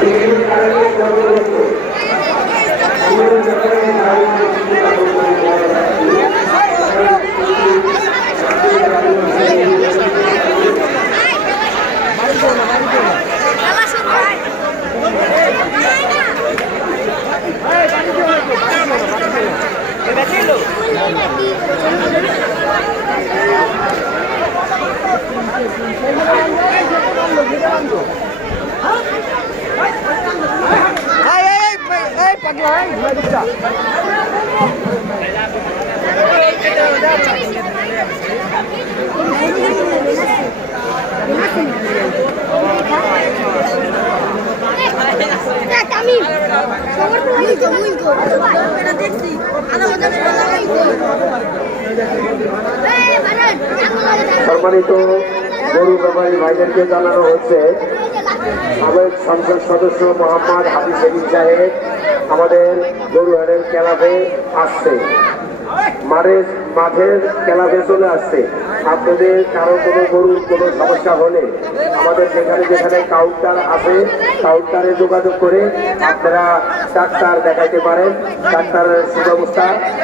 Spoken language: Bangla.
আমি খবর সম্মানিত গরু ব্যাপারী ভাইদেরকে জানানো হচ্ছে সাবেক সংসদ সদস্য মোহাম্মদ হাফিজ সেলিম সাহেব আমাদের গরু হাটের ক্লাবে আসছে। মারের মাঠের ক্লাবে চলে আসছে। আপনাদের কারও কোনো গরুর কোনো সমস্যা হলে আমাদের যেখানে যেখানে কাউন্টার আছে কাউন্টারে যোগাযোগ করে আপনারা ডাক্তার দেখাইতে পারেন। ডাক্তারের সুব্যবস্থা